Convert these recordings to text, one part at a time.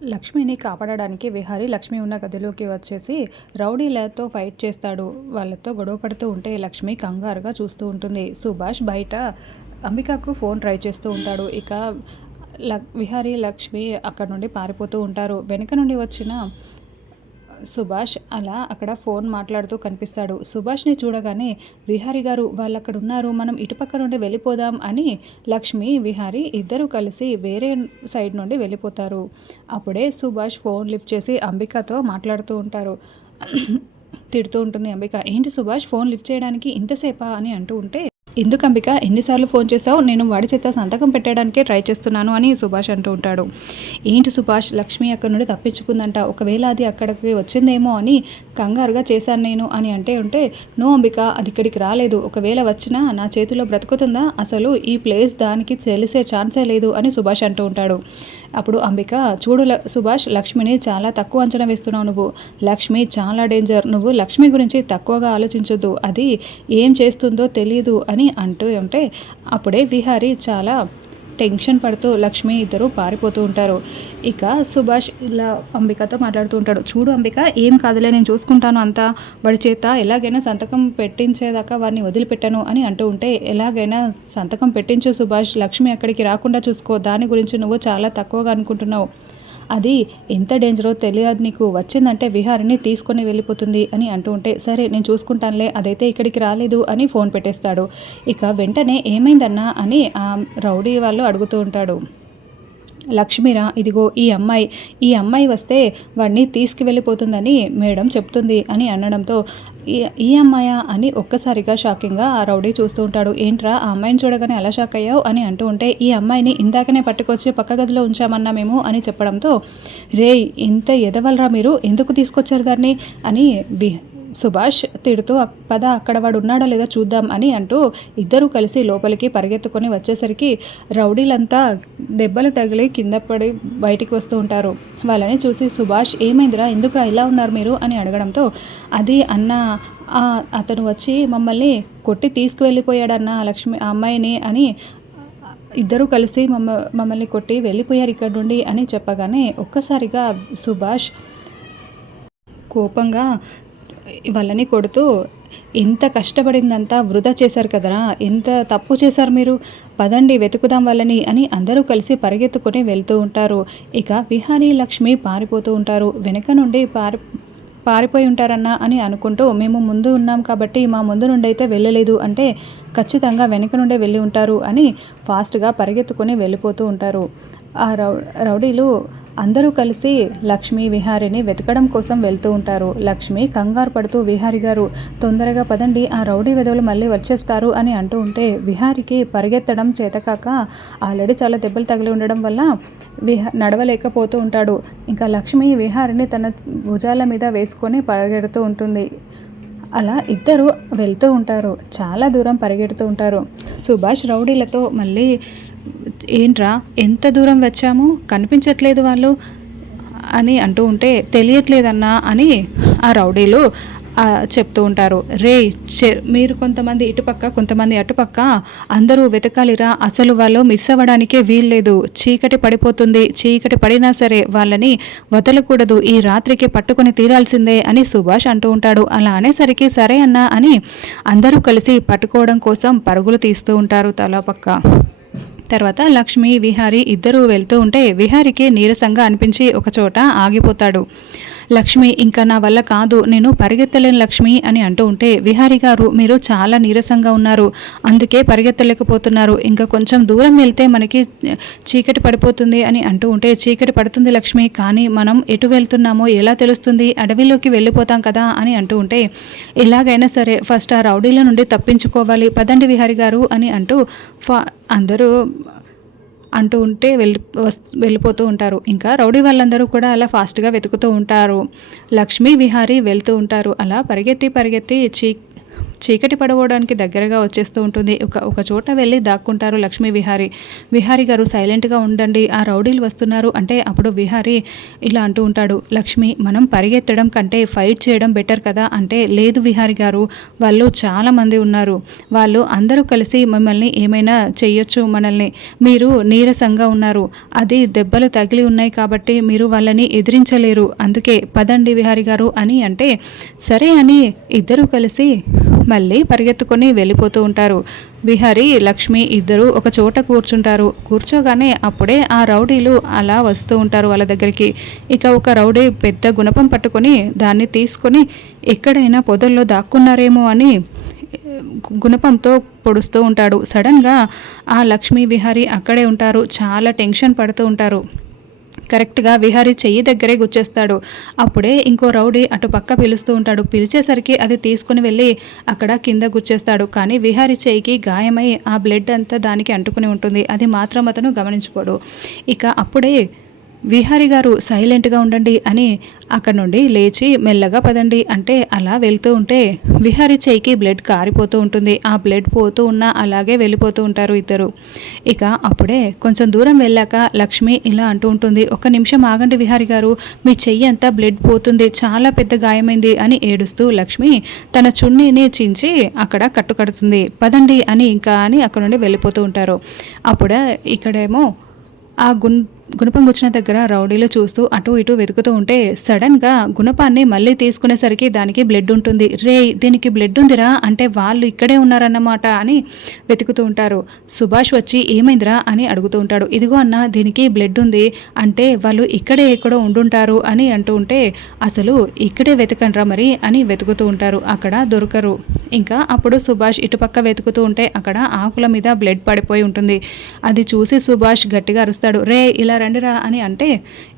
లక్ష్మిని కాపాడడానికి విహారీ లక్ష్మి ఉన్న గదిలోకి వచ్చేసి రౌడీలతో ఫైట్ చేస్తాడు. వాళ్ళతో గొడవ పడుతూ ఉంటే లక్ష్మి కంగారుగా చూస్తూ ఉంటుంది. సుభాష్ బయట అంబికకు ఫోన్ ట్రై చేస్తూ ఉంటాడు. ఇక విహారీ లక్ష్మి అక్కడ నుండి పారిపోతూ ఉంటారు. వెనుక నుండి వచ్చిన సుభాష్ అలా అక్కడ ఫోన్ మాట్లాడుతూ కనిపిస్తాడు. సుభాష్ని చూడగానే విహారీ గారు వాళ్ళు అక్కడ ఉన్నారు, మనం ఇటుపక్క నుండి వెళ్ళిపోదాం అని లక్ష్మి విహారీ ఇద్దరు కలిసి వేరే సైడ్ నుండి వెళ్ళిపోతారు. అప్పుడే సుభాష్ ఫోన్ లిఫ్ట్ చేసి అంబికతో మాట్లాడుతూ ఉంటారు. తిడుతూ ఉంటుంది అంబిక, ఏంటి సుభాష్ ఫోన్ లిఫ్ట్ చేయడానికి ఇంతసేపా అని అంటూ ఉంటే, ఎందుకు అంబిక ఎన్నిసార్లు ఫోన్ చేసావు, నేను వాడి చేత సంతకం పెట్టడానికే ట్రై చేస్తున్నాను అని సుభాష్ అంటూ ఉంటాడు. ఏంటి సుభాష్, లక్ష్మి అక్కడ నుండి తప్పించుకుందంట, ఒకవేళ అది అక్కడికి వచ్చిందేమో అని కంగారుగా చేశాను నేను అని ఉంటే నో అంబిక, అది ఇక్కడికి రాలేదు, ఒకవేళ వచ్చినా నా చేతిలో బ్రతుకుతుందా, అసలు ఈ ప్లేస్ దానికి తెలిసే ఛాన్సే లేదు అని సుభాష్ అంటూ ఉంటాడు. అప్పుడు అంబిక, చూడు సుభాష్, లక్ష్మిని చాలా తక్కువ అంచనా వేస్తున్నావు నువ్వు, లక్ష్మి చాలా డేంజర్, నువ్వు లక్ష్మి గురించి తక్కువగా ఆలోచించొద్దు, అది ఏం చేస్తుందో తెలియదు అని అంటూ ఉంటే అప్పుడే విహారీ చాలా టెన్షన్ పడుతూ లక్ష్మి ఇద్దరు పారిపోతూ ఉంటారు. ఇక సుభాష్ ఇలా అంబికతో మాట్లాడుతూ ఉంటాడు. చూడు అంబిక, ఏం కాదులే, నేను చూసుకుంటాను అంతా, వాడి చేత ఎలాగైనా సంతకం పెట్టించేదాకా వాడిని వదిలిపెట్టాను అని అంటూ ఉంటే, ఎలాగైనా సంతకం పెట్టించు సుభాష్, లక్ష్మి అక్కడికి రాకుండా చూసుకో, దాని గురించి నువ్వు చాలా తక్కువగా అనుకుంటున్నావు, అది ఎంత డేంజరో తెలియదు నీకు, వచ్చిందంటే విహారిని తీసుకొని వెళ్ళిపోతుంది అని అంటూ ఉంటే, సరే నేను చూసుకుంటానులే, అదైతే ఇక్కడికి రాలేదు అని ఫోన్ పెట్టేస్తాడు. ఇక వెంటనే ఏమైందన్నా అని ఆ రౌడీ వాళ్ళు అడుగుతూ ఉంటాడు. లక్ష్మిరా, ఇదిగో ఈ అమ్మాయి వస్తే వాడిని తీసుకువెళ్ళిపోతుందని మేడం చెప్తుంది అని అనడంతో, ఈ అమ్మాయా అని ఒక్కసారిగా షాకింగ్గా ఆ రౌడీ చూస్తూ ఉంటాడు. ఏంట్రా ఆ అమ్మాయిని చూడగానే అలా షాక్ అయ్యావు అని అంటూ ఉంటే, ఈ అమ్మాయిని ఇందాకనే పట్టుకొచ్చి పక్క గదిలో ఉంచామన్నా మేము అని చెప్పడంతో, రే ఇంత ఎదవలరా మీరు, ఎందుకు తీసుకొచ్చారు దాన్ని అని సుభాష్ తిడుతూ, పద అక్కడ వాడు ఉన్నాడో లేదో చూద్దాం అని అంటూ ఇద్దరూ కలిసి లోపలికి పరిగెత్తుకొని వచ్చేసరికి రౌడీలంతా దెబ్బలు తగిలి కింద పడి బయటికి వస్తూ ఉంటారు. వాళ్ళని చూసి సుభాష్, ఏమైందిరా, ఎందుకురా ఇలా ఉన్నారు మీరు అని అడగడంతో, అది అన్న అతను వచ్చి మమ్మల్ని కొట్టి తీసుకువెళ్ళిపోయాడన్న లక్ష్మి ఆ అమ్మాయిని అని, ఇద్దరూ కలిసి మమ్మల్ని కొట్టి వెళ్ళిపోయారు ఇక్కడ నుండి అని చెప్పగానే ఒక్కసారిగా సుభాష్ కోపంగా వాళ్ళని కొడుతూ, ఎంత కష్టపడిందంతా వృధా చేశారు కదరా, ఎంత తప్పు చేశారు మీరు, పదండి వెతుకుదాం వాళ్ళని అని అందరూ కలిసి పరిగెత్తుకొని వెళ్తూ ఉంటారు. ఇక విహారీ లక్ష్మి పారిపోతూ ఉంటారు. వెనక నుండి పారిపోయి ఉంటారన్నా అని అనుకుంటూ, మేము ముందు ఉన్నాం కాబట్టి మా ముందు నుండి అయితే వెళ్ళలేదు అంటే ఖచ్చితంగా వెనక నుండే వెళ్ళి ఉంటారు అని ఫాస్ట్గా పరిగెత్తుకొని వెళ్ళిపోతూ ఉంటారు. ఆ రౌడీలు అందరూ కలిసి లక్ష్మి విహారిని వెతకడం కోసం వెళ్తూ ఉంటారు. లక్ష్మి కంగారు పడుతూ, విహారి గారు తొందరగా పదండి, ఆ రౌడీ వెధవులు మళ్ళీ వచ్చేస్తారు అని అంటూ ఉంటే, విహారికి పరిగెత్తడం చేతకాక ఆల్రెడీ చాలా దెబ్బలు తగిలి ఉండడం వల్ల నడవలేకపోతూ ఉంటాడు. ఇంకా లక్ష్మి విహారిని తన భుజాల మీద వేసుకొని పరిగెడుతూ ఉంటుంది. అలా ఇద్దరు వెళ్తూ ఉంటారు. చాలా దూరం పరిగెడుతూ ఉంటారు. సుభాష్ రౌడీలతో మళ్ళీ, ఏంట్రా ఎంత దూరం వచ్చాము, కనిపించట్లేదు వాళ్ళు అని అంటూ ఉంటే, తెలియట్లేదన్నా అని ఆ రౌడీలు చెప్తూ ఉంటారు. రే మీరు కొంతమంది ఇటుపక్క కొంతమంది అటుపక్క అందరూ వెతకాలిరా, అసలు వాళ్ళు మిస్ అవ్వడానికే వీల్లేదు, చీకటి పడిపోతుంది, చీకటి పడినా సరే వాళ్ళని వదలకూడదు, ఈ రాత్రికి పట్టుకొని తీరాల్సిందే అని సుభాష్ అంటూ ఉంటాడు. అలా అనేసరికి సరే అన్నా అని అందరూ కలిసి పట్టుకోవడం కోసం పరుగులు తీస్తూ ఉంటారు తలపక్క. తర్వాత లక్ష్మి విహారీ ఇద్దరూ వెళ్తూ ఉంటే విహారీకి నీరసంగా అనిపించి ఒకచోట ఆగిపోతాడు. లక్ష్మి, ఇంకా నా వల్ల కాదు, నేను పరిగెత్తలేను లక్ష్మి అని అంటూ ఉంటే, విహారీ గారు మీరు చాలా నీరసంగా ఉన్నారు, అందుకే పరిగెత్తలేకపోతున్నారు, ఇంకా కొంచెం దూరం వెళ్తే మనకి చీకటి పడిపోతుంది అని అంటూ ఉంటే, చీకటి పడుతుంది లక్ష్మి, కానీ మనం ఎటు వెళ్తున్నామో ఎలా తెలుస్తుంది, అడవిలోకి వెళ్ళిపోతాం కదా అని అంటూ ఉంటే, ఎలాగైనా సరే ఫస్ట్ ఆ రౌడీల నుండి తప్పించుకోవాలి, పదండి విహారీ గారు అని అంటూ అందరూ అంటూ ఉంటే వెళ్ళిపోతూ ఉంటారు. ఇంకా రౌడీ వాళ్ళందరూ కూడా అలా ఫాస్ట్గా వెతుకుతూ ఉంటారు. లక్ష్మి విహారీ వెళ్తూ ఉంటారు. అలా పరిగెత్తి చీకటి పడవడానికి దగ్గరగా వచ్చేస్తూ ఉంటుంది. ఒక చోట వెళ్ళి దాక్కుంటారు లక్ష్మీ విహారి. విహారి గారు సైలెంట్గా ఉండండి, ఆ రౌడీలు వస్తున్నారు అంటే అప్పుడు విహారి ఇలా అంటూ ఉంటాడు, లక్ష్మి మనం పరిగెత్తడం కంటే ఫైట్ చేయడం బెటర్ కదా అంటే, లేదు విహారి గారు, వాళ్ళు చాలామంది ఉన్నారు, వాళ్ళు అందరూ కలిసి మిమ్మల్ని ఏమైనా చెయ్యొచ్చు, మనల్ని మీరు నీరసంగా ఉన్నారు, అది దెబ్బలు తగిలి ఉన్నాయి కాబట్టి మీరు వాళ్ళని ఎదిరించలేరు, అందుకే పదండి విహారి గారు అని అంటే, సరే అని ఇద్దరూ కలిసి మళ్ళీ పరిగెత్తుకొని వెళ్ళిపోతూ ఉంటారు. విహారి లక్ష్మి ఇద్దరు ఒక చోట కూర్చుంటారు. కూర్చోగానే అప్పుడే ఆ రౌడీలు అలా వస్తూ ఉంటారు వాళ్ళ దగ్గరికి. ఇక ఒక రౌడీ పెద్ద గుణపం పట్టుకొని దాన్ని తీసుకొని ఎక్కడైనా పొదల్లో దాక్కున్నారేమో అని గుణపంతో పొడుస్తూ ఉంటాడు. సడన్గా ఆ లక్ష్మీ విహారి అక్కడే ఉంటారు. చాలా టెన్షన్ పడుతూ ఉంటారు. కరెక్ట్గా విహారీ చెయ్యి దగ్గరే గుచ్చేస్తాడు. అప్పుడే ఇంకో రౌడీ అటు పక్క పిలుస్తూ ఉంటాడు. పిలిచేసరికి అది తీసుకుని వెళ్ళి అక్కడ కింద గుచ్చేస్తాడు. కానీ విహారీ చెయ్యికి గాయమై ఆ బ్లడ్ అంతా దానికి అంటుకుని ఉంటుంది. అది మాత్రం అతను గమనించుకోడు. ఇక అప్పుడే విహారి గారు సైలెంట్గా ఉండండి అని అక్కడ నుండి లేచి మెల్లగా పదండి అంటే అలా వెళ్తూ ఉంటే విహారి చేయికి బ్లడ్ కారిపోతూ ఉంటుంది. ఆ బ్లడ్ పోతూ ఉన్నా అలాగే వెళ్ళిపోతూ ఉంటారు ఇద్దరు. ఇక అప్పుడే కొంచెం దూరం వెళ్ళాక లక్ష్మి ఇలా అంటూ ఉంటుంది, ఒక్క నిమిషం ఆగండి విహారి గారు, మీ చెయ్యి అంతా బ్లడ్ పోతుంది, చాలా పెద్ద గాయమైంది అని ఏడుస్తూ లక్ష్మి తన చున్నీని చించి అక్కడ కట్టుకడుతుంది. పదండి అని ఇంకా అని అక్కడ నుండి వెళ్ళిపోతూ ఉంటారు. అప్పుడే ఇక్కడేమో ఆ గుణపం గుచ్చిన దగ్గర రౌడీలు చూస్తూ అటు ఇటు వెతుకుతూ ఉంటే సడన్గా గుణపాన్ని మళ్ళీ తీసుకునేసరికి దానికి బ్లడ్ ఉంటుంది. రే దీనికి బ్లడ్ ఉందిరా అంటే వాళ్ళు ఇక్కడే ఉన్నారన్నమాట అని వెతుకుతూ ఉంటారు. సుభాష్ వచ్చి ఏమైందిరా అని అడుగుతూ ఉంటాడు. ఇదిగో అన్న దీనికి బ్లడ్ ఉంది అంటే వాళ్ళు ఇక్కడే ఎక్కడో ఉండుంటారు అని అంటూ ఉంటే అసలు ఇక్కడే వెతకండ్రా మరి అని వెతుకుతూ ఉంటారు. అక్కడ దొరకరు. ఇంకా అప్పుడు సుభాష్ ఇటుపక్క వెతుకుతూ ఉంటే అక్కడ ఆకుల మీద బ్లడ్ పడిపోయి ఉంటుంది. అది చూసి సుభాష్ గట్టిగా అరుస్తాడు, రే ఇలా రండిరా అని అంటే,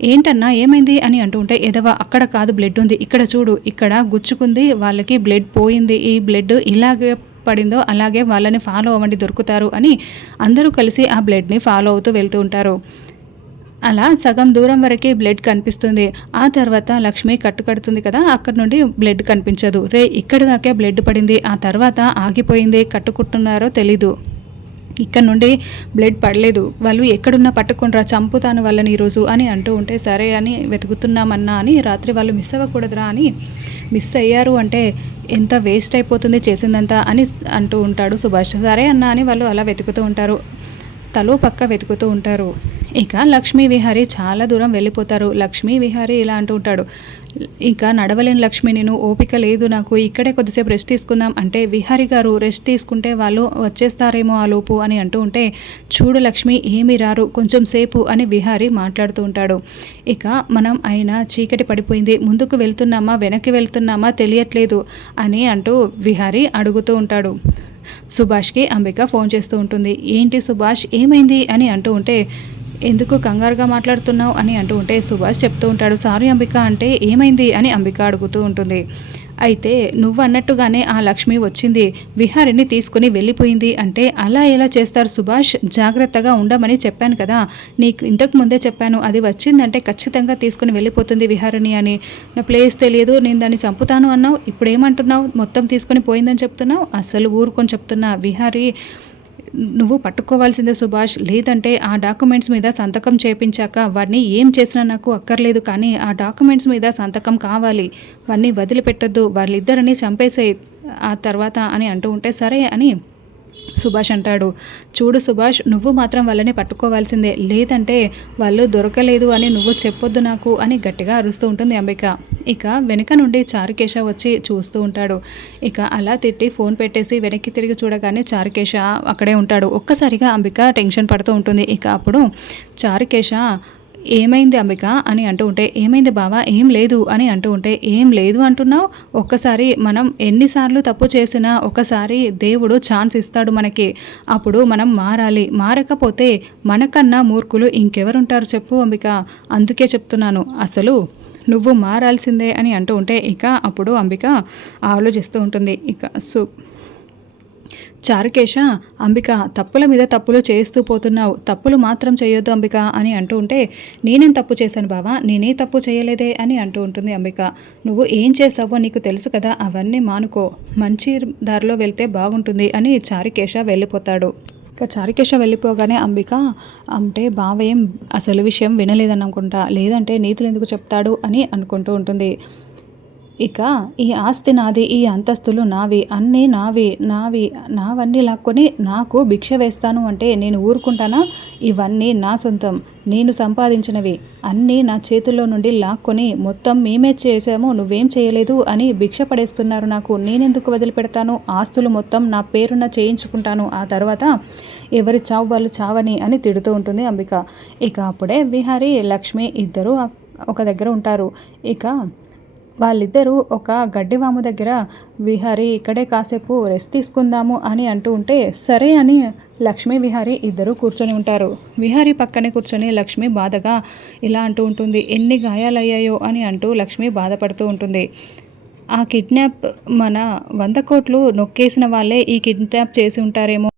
ఏంటన్నా ఏమైంది అని అంటూ ఉంటే, ఎదవా అక్కడ కాదు బ్లడ్ ఉంది, ఇక్కడ చూడు, ఇక్కడ గుచ్చుకుంది, వాళ్ళకి బ్లడ్ పోయింది, ఈ బ్లడ్ ఇలాగే పడిందో అలాగే వాళ్ళని ఫాలో అవ్వండి దొరుకుతారు అని అందరూ కలిసి ఆ బ్లడ్ని ఫాలో అవుతూ వెళ్తూ ఉంటారు. అలా సగం దూరం వరకే బ్లడ్ కనిపిస్తుంది. ఆ తర్వాత లక్ష్మి కట్టుకడుతుంది కదా, అక్కడ నుండి బ్లడ్ కనిపించదు. రే ఇక్కడి దాకే బ్లడ్ పడింది, ఆ తర్వాత ఆగిపోయింది, కట్టుకుంటున్నారో తెలీదు, ఇక్కడ నుండి బ్లడ్ పడలేదు, వాళ్ళు ఎక్కడున్నా పట్టుకుంటారా, చంపుతాను వాళ్ళని ఈరోజు అని అంటూ ఉంటే, సరే అని వెతుకుతున్నామన్నా అని రాత్రి వాళ్ళు మిస్ అవ్వకూడదురా అని, మిస్ అయ్యారు అంటే ఎంత వేస్ట్ అయిపోతుంది చేసిందంతా అని అంటూ ఉంటాడు సుభాష్. సరే అన్నా అని వాళ్ళు అలా వెతుకుతూ ఉంటారు. తలో పక్క వెతుకుతూ ఉంటారు. ఇక లక్ష్మీ విహారీ చాలా దూరం వెళ్ళిపోతారు. లక్ష్మీ విహారీ ఇలా అంటూ ఉంటాడు, ఇంకా నడవలేని లక్ష్మి, నేను ఓపిక లేదు నాకు, ఇక్కడే కొద్దిసేపు రెస్ట్ తీసుకుందాం అంటే, విహారీ గారు రెస్ట్ తీసుకుంటే వాళ్ళు వచ్చేస్తారేమో ఆ లోపు అని అంటూ ఉంటే, చూడు లక్ష్మి ఏమీ రారు, కొంచెం సేపు అని విహారీ మాట్లాడుతూ ఉంటాడు. ఇక మనం అయినా చీకటి పడిపోయింది, ముందుకు వెళ్తున్నామా వెనక్కి వెళ్తున్నామా తెలియట్లేదు అని అంటూ విహారీ అడుగుతూ ఉంటాడు. సుభాష్కి అంబిక ఫోన్ చేస్తూ ఉంటుంది. ఏంటి సుభాష్ ఏమైంది అని అంటూ ఉంటే, ఎందుకు కంగారుగా మాట్లాడుతున్నావు అని అంటూ ఉంటే సుభాష్ చెప్తూ ఉంటాడు, సారీ అంబిక అంటే ఏమైంది అని అంబిక అడుగుతూ ఉంటుంది. అయితే నువ్వు అన్నట్టుగానే ఆ లక్ష్మి వచ్చింది, విహారిని తీసుకుని వెళ్ళిపోయింది అంటే అలా ఎలా చేస్తారు సుభాష్, జాగ్రత్తగా ఉండమని చెప్పాను కదా, నీకు ఇంతకు ముందే చెప్పాను, అది వచ్చిందంటే ఖచ్చితంగా తీసుకుని వెళ్ళిపోతుంది విహారిని అని, నా ప్లేస్ తెలియదు, నేను దాన్ని చంపుతాను అన్నావు, ఇప్పుడు ఏమంటున్నావు, మొత్తం తీసుకొని పోయిందని చెప్తున్నావు, అసలు ఊరుకొని చెప్తున్నా, విహారి నువ్వు పట్టుకోవాల్సిందే సుభాష్, లేదంటే ఆ డాక్యుమెంట్స్ మీద సంతకం చేయించాక వాడిని ఏం చేసినా నాకు అక్కర్లేదు, కానీ ఆ డాక్యుమెంట్స్ మీద సంతకం కావాలి, వాడిని వదిలిపెట్టొద్దు, వాళ్ళిద్దరిని చంపేసే ఆ తర్వాత అని అంటూ ఉంటే, సరే అని సుభాష్ అంటాడు. చూడు సుభాష్, నువ్వు మాత్రం వాళ్ళని పట్టుకోవాల్సిందే, లేదంటే వాళ్ళు దొరకలేదు అని నువ్వు చెప్పొద్దు నాకు అని గట్టిగా అరుస్తూ ఉంటుంది అంబిక. ఇక వెనుక నుండి చారుకేశ వచ్చి చూస్తూ ఉంటాడు. ఇక అలా తిట్టి ఫోన్ పెట్టేసి వెనక్కి తిరిగి చూడగానే చారుకేశ అక్కడే ఉంటాడు. ఒక్కసారిగా అంబిక టెన్షన్ పడుతూ ఉంటుంది. ఇక అప్పుడు చారుకేశ ఏమైంది అంబిక అని అంటూ ఉంటే, ఏమైంది బావా, ఏం లేదు అని అంటూ ఉంటే, ఏం లేదు అంటున్నావు, ఒక్కసారి మనం ఎన్నిసార్లు తప్పు చేసినా ఒకసారి దేవుడు ఛాన్స్ ఇస్తాడు మనకి, అప్పుడు మనం మారాలి, మారకపోతే మనకన్నా మూర్ఖులు ఇంకెవరుంటారు చెప్పు అంబిక, అందుకే చెప్తున్నాను, అసలు నువ్వు మారాల్సిందే అని అంటూ ఉంటే ఇక అప్పుడు అంబిక ఆలోచిస్తూ ఉంటుంది. ఇక చారుకేశ, అంబిక తప్పుల మీద తప్పులు చేస్తూ పోతున్నావు, తప్పులు మాత్రం చేయొద్దు అంబిక అని అంటూ ఉంటే, నేనేం తప్పు చేశాను బావా, నేనే తప్పు చేయలేదే అని అంటూ ఉంటుంది అంబిక. నువ్వు ఏం చేసావో నీకు తెలుసు కదా, అవన్నీ మానుకో, మంచి దారిలో వెళ్తే బాగుంటుంది అని చారుకేశ వెళ్ళిపోతాడు. ఇక చారుకేశ వెళ్ళిపోగానే అంబిక, అంటే బావ ఏం అసలు విషయం వినలేదని అనుకుంటా, లేదంటే నీతులు ఎందుకు చెప్తాడు అని అనుకుంటూ ఉంటుంది. ఇక ఈ ఆస్తి నాది, ఈ అంతస్తులు నావి, అన్నీ నావి నావి నావన్నీ లాక్కొని నాకు భిక్ష వేస్తాను అంటే నేను ఊరుకుంటానా? ఇవన్నీ నా సొంతం, నేను సంపాదించినవి, అన్నీ నా చేతుల్లో నుండి లాక్కొని మొత్తం మేమే చేసాము, నువ్వేం చేయలేదు అని భిక్ష పడేస్తున్నారు నాకు, నేనెందుకు వదిలిపెడతాను? ఆస్తులు మొత్తం నా పేరున చేయించుకుంటాను, ఆ తర్వాత ఎవరి చావు వాళ్ళు చావని అని తిడుతూ ఉంటుంది అంబిక. ఇక అప్పుడే విహారీ లక్ష్మి ఇద్దరు ఒక దగ్గర ఉంటారు. ఇక వాళ్ళిద్దరూ ఒక గడ్డివాము దగ్గర, విహారీ ఇక్కడే కాసేపు రెస్ట్ తీసుకుందాము అని అంటూ ఉంటే, సరే అని లక్ష్మి విహారీ ఇద్దరు కూర్చొని ఉంటారు. విహారీ పక్కనే కూర్చొని లక్ష్మి బాధగా ఇలా అంటూ ఉంటుంది, ఎన్ని గాయాలయ్యాయో అని అంటూ లక్ష్మి బాధపడుతూ ఉంటుంది. ఆ కిడ్నాప్ మన 100 కోట్లు నొక్కేసిన వాళ్ళే ఈ కిడ్నాప్ చేసి ఉంటారేమో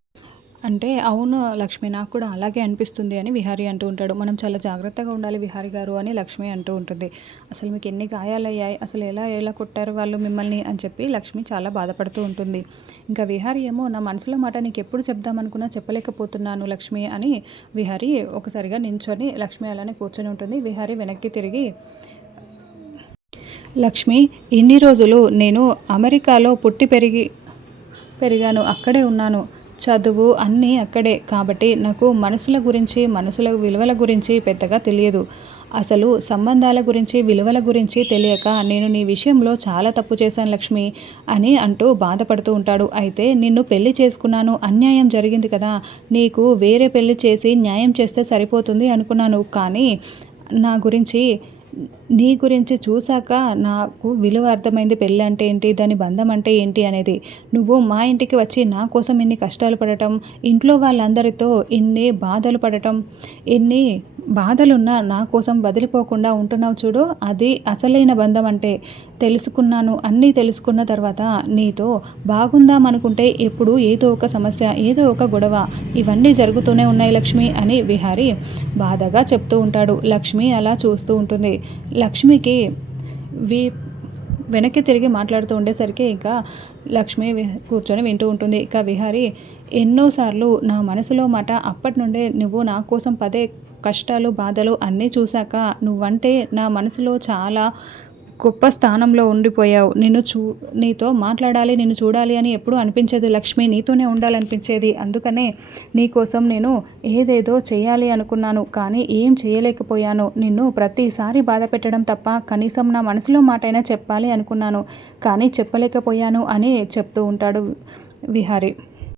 అంటే, అవును లక్ష్మి, నాకు కూడా అలాగే అనిపిస్తుంది అని విహారీ అంటూ ఉంటాడు. మనం చాలా జాగ్రత్తగా ఉండాలి విహారీ గారు అని లక్ష్మి అంటూ ఉంటుంది. అసలు మీకు ఎన్ని గాయాలయ్యాయి, అసలు ఎలా ఎలా కొట్టారు వాళ్ళు మిమ్మల్ని అని చెప్పి లక్ష్మి చాలా బాధపడుతూ ఉంటుంది. ఇంకా విహారీ ఏమో, నా మనసులో మాట నీకు ఎప్పుడు చెప్దామనుకున్నా చెప్పలేకపోతున్నాను లక్ష్మి అని విహారీ ఒకసారిగా నించొని, లక్ష్మి అలానే కూర్చొని ఉంటుంది. విహారీ వెనక్కి తిరిగి, లక్ష్మి, ఇన్ని రోజులు నేను అమెరికాలో పుట్టి పెరిగాను, అక్కడే ఉన్నాను, చదువు అన్నీ అక్కడే, కాబట్టి నాకు మనసుల గురించి, మనసుల విలువల గురించి పెద్దగా తెలియదు. అసలు సంబంధాల గురించి, విలువల గురించి తెలియక నేను నీ విషయంలో చాలా తప్పు చేశాను లక్ష్మి అని అంటూ బాధపడుతూ ఉంటాడు. అయితే నిన్ను పెళ్లి చేసుకున్నాను, అన్యాయం జరిగింది కదా, నీకు వేరే పెళ్లి చేసి న్యాయం చేస్తే సరిపోతుంది అనుకున్నాను, కానీ నీ గురించి చూశాక నాకు విలువ అర్థమైంది, పెళ్ళి అంటే ఏంటి, దాని బంధం అంటే ఏంటి అనేది. నువ్వు మా ఇంటికి వచ్చి నా కోసం ఇన్ని కష్టాలు పడటం, ఇంట్లో వాళ్ళందరితో ఇన్ని బాధలు పడటం, ఎన్ని బాధలున్నా నా కోసం వదిలిపోకుండా ఉంటున్నావు చూడు, అది అసలైన బంధం అంటే. తెలుసుకున్నాను, అన్నీ తెలుసుకున్న తర్వాత నీతో బాగుందాం అనుకుంటే ఎప్పుడు ఏదో ఒక సమస్య, ఏదో ఒక గొడవ, ఇవన్నీ జరుగుతూనే ఉన్నాయి లక్ష్మి అని విహారీ బాధగా చెప్తూ ఉంటాడు. లక్ష్మి అలా చూస్తూ ఉంటుంది. లక్ష్మికి వెనక్కి తిరిగి మాట్లాడుతూ ఉండేసరికి ఇంకా లక్ష్మి కూర్చొని వింటూ ఉంటుంది. ఇక విహారీ, ఎన్నోసార్లు నా మనసులో మాట, అప్పటి నుండే నువ్వు నా కోసం పదే కష్టాలు బాధలు అన్నీ చూశాక నువ్వంటే నా మనసులో చాలా గొప్ప స్థానంలో ఉండిపోయావు. నీతో మాట్లాడాలి, నిన్ను చూడాలి అని ఎప్పుడూ అనిపించేది లక్ష్మి, నీతోనే ఉండాలనిపించేది. అందుకనే నీకోసం నేను ఏదేదో చేయాలి అనుకున్నాను, కానీ ఏం చేయలేకపోయాను. నిన్ను ప్రతిసారి బాధ పెట్టడం తప్ప కనీసం నా మనసులో మాటైనా చెప్పాలి అనుకున్నాను, కానీ చెప్పలేకపోయాను అని చెప్తూ ఉంటాడు విహారీ.